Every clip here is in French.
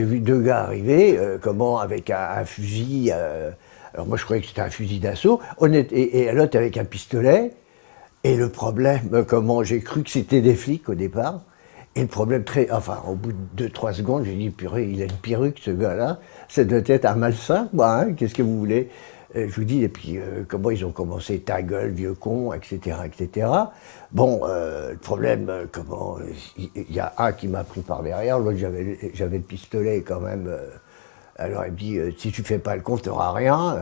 j'ai vu deux gars arriver, avec un fusil. Alors moi je croyais que c'était un fusil d'assaut, et l'autre avec un pistolet. Et le problème, j'ai cru que c'était des flics au départ. Et le problème, au bout de 2-3 secondes, j'ai dit, purée, il a une perruque, ce gars-là. Ça doit être un malsain, quoi, hein, qu'est-ce que vous voulez? Je vous dis, et puis, comment ils ont commencé, ta gueule, vieux con, etc., etc. Bon, le problème, il y a un qui m'a pris par derrière, l'autre, j'avais le pistolet quand même. Alors, il me dit, si tu fais pas le con, tu n'auras rien.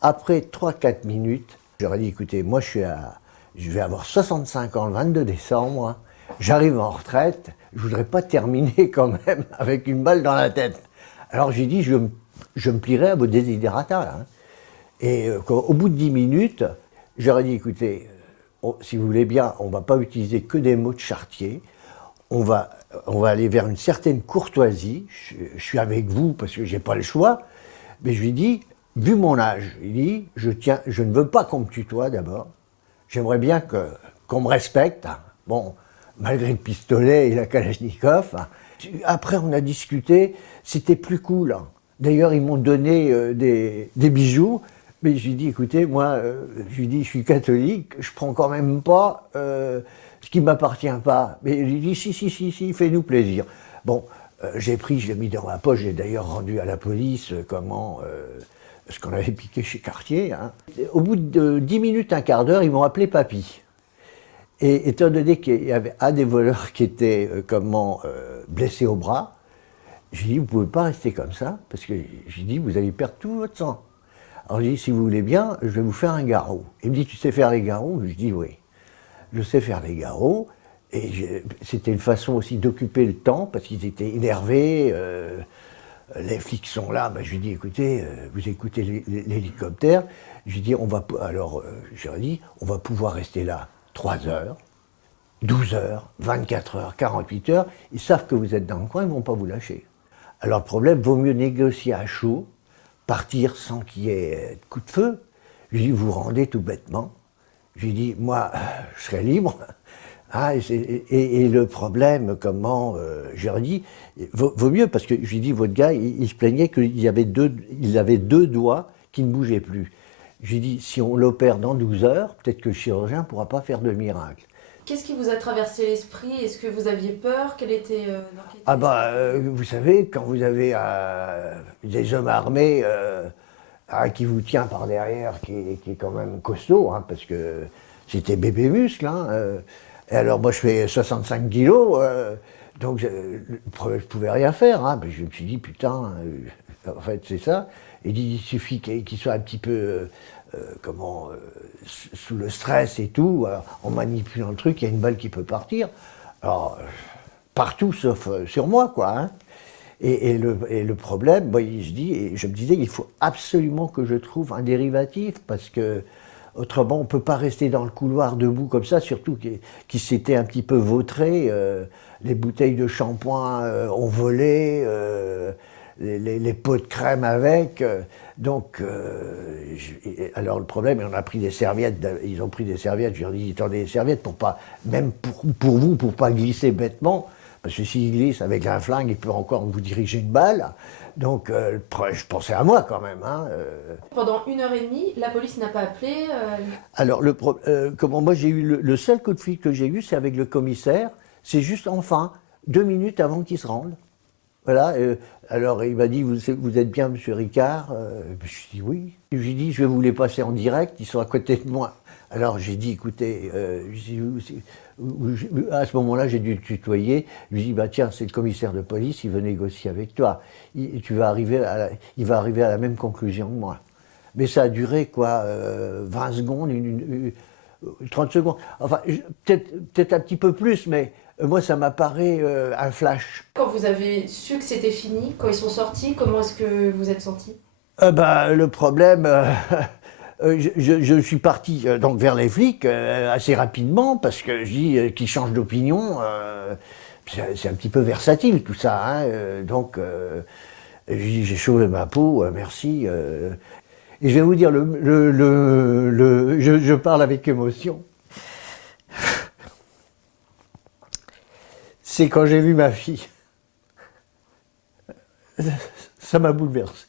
Après 3-4 minutes, j'aurais dit, écoutez, moi, je vais avoir 65 ans le 22 décembre, j'arrive en retraite, je ne voudrais pas terminer quand même avec une balle dans la tête. Alors j'ai dit, je me plierai à vos desiderata, là, hein. Et au bout de 10 minutes, j'aurais dit, écoutez, si vous voulez bien, on ne va pas utiliser que des mots de Chartier, on va, on va aller vers une certaine courtoisie, je suis avec vous parce que je n'ai pas le choix, mais je lui dis, vu mon âge, il dit, je ne veux pas qu'on me tutoie d'abord, j'aimerais bien qu'on me respecte. Bon, malgré le pistolet et la Kalachnikov. Après, on a discuté, c'était plus cool. D'ailleurs, ils m'ont donné des bijoux, mais je lui ai dit, écoutez, moi, je suis catholique, je prends quand même pas ce qui ne m'appartient pas. Mais il dit, si, fais-nous plaisir. Bon, j'ai pris, je l'ai mis dans ma poche, j'ai d'ailleurs rendu à la police ce qu'on avait piqué chez Cartier. Hein. Au bout de 10 minutes, un quart d'heure, ils m'ont appelé papy. Et étant donné qu'il y avait un des voleurs qui était blessé au bras, j'ai dit, vous ne pouvez pas rester comme ça, parce que j'ai dit, vous allez perdre tout votre sang. Alors j'ai dit, si vous voulez bien, je vais vous faire un garrot. Il me dit, tu sais faire les garrots? Je dis, oui, je sais faire les garrots. Et c'était une façon aussi d'occuper le temps, parce qu'ils étaient énervés. Les flics sont là, je lui dis, écoutez, vous écoutez l'hélicoptère. Je lui dis, j'ai dit, on va pouvoir rester là 3 heures, 12 heures, 24 heures, 48 heures. Ils savent que vous êtes dans le coin, ils ne vont pas vous lâcher. Alors le problème, vaut mieux négocier à chaud, partir sans qu'il y ait de coup de feu. Je lui dis, vous vous rendez tout bêtement. Je lui dis, moi, je serai libre. Ah, et le problème, j'ai dit, vaut mieux, parce que je lui dis, votre gars, il se plaignait qu'il avait deux doigts qui ne bougeaient plus. Je lui dis, si on l'opère dans 12 heures, peut-être que le chirurgien ne pourra pas faire de miracle. Qu'est-ce qui vous a traversé l'esprit? Est-ce que vous aviez peur? Quel était, dans quel Ah état d'esprit vous savez, quand vous avez des hommes armés, un qui vous tient par derrière, qui est quand même costaud, hein, parce que c'était bébé muscle, hein, et alors moi je fais 65 kilos, donc je pouvais rien faire, hein, je me suis dit putain, en fait c'est ça. Il suffit qu'il soit un petit peu sous le stress et tout, en manipulant le truc, il y a une balle qui peut partir. Alors, partout sauf sur moi, quoi. Hein. Et le problème, je me disais, il faut absolument que je trouve un dérivatif, parce que autrement, on ne peut pas rester dans le couloir debout comme ça, surtout qu'il s'était un petit peu vautré. Les bouteilles de shampoing ont volé, les pots de crème avec. Alors le problème, on a pris des serviettes, ils ont pris des serviettes, je leur ai dit, attendez, des serviettes, même pour vous, pour pas glisser bêtement. Parce que s'il glisse avec un flingue, il peut encore vous diriger une balle. Donc, je pensais à moi quand même. Hein. Pendant 1 heure et demie, la police n'a pas appelé. Alors, moi j'ai eu le seul coup de fil que j'ai eu, c'est avec le commissaire. C'est juste enfin 2 minutes avant qu'il se rende. Voilà. Alors il m'a dit, vous êtes bien Monsieur Ricard? Je lui ai dit oui. Je lui ai dit, je vais vous les passer en direct, ils sont à côté de moi. Alors j'ai dit, écoutez, à ce moment-là, j'ai dû le tutoyer. Je lui ai dit, tiens, c'est le commissaire de police, il veut négocier avec toi. Il va arriver à la même conclusion que moi. Mais ça a duré, 20 secondes, 30 secondes. Enfin, peut-être un petit peu plus, mais moi, ça m'apparaît un flash. Quand vous avez su que c'était fini, quand ils sont sortis, comment est-ce que vous êtes senti? Le problème, je suis parti donc vers les flics assez rapidement, parce que je dis qu'ils changent d'opinion, c'est un petit peu versatile tout ça. Hein, j'ai chauvé ma peau, merci. Et je vais vous dire, je parle avec émotion. C'est quand j'ai vu ma fille. ça m'a bouleversé.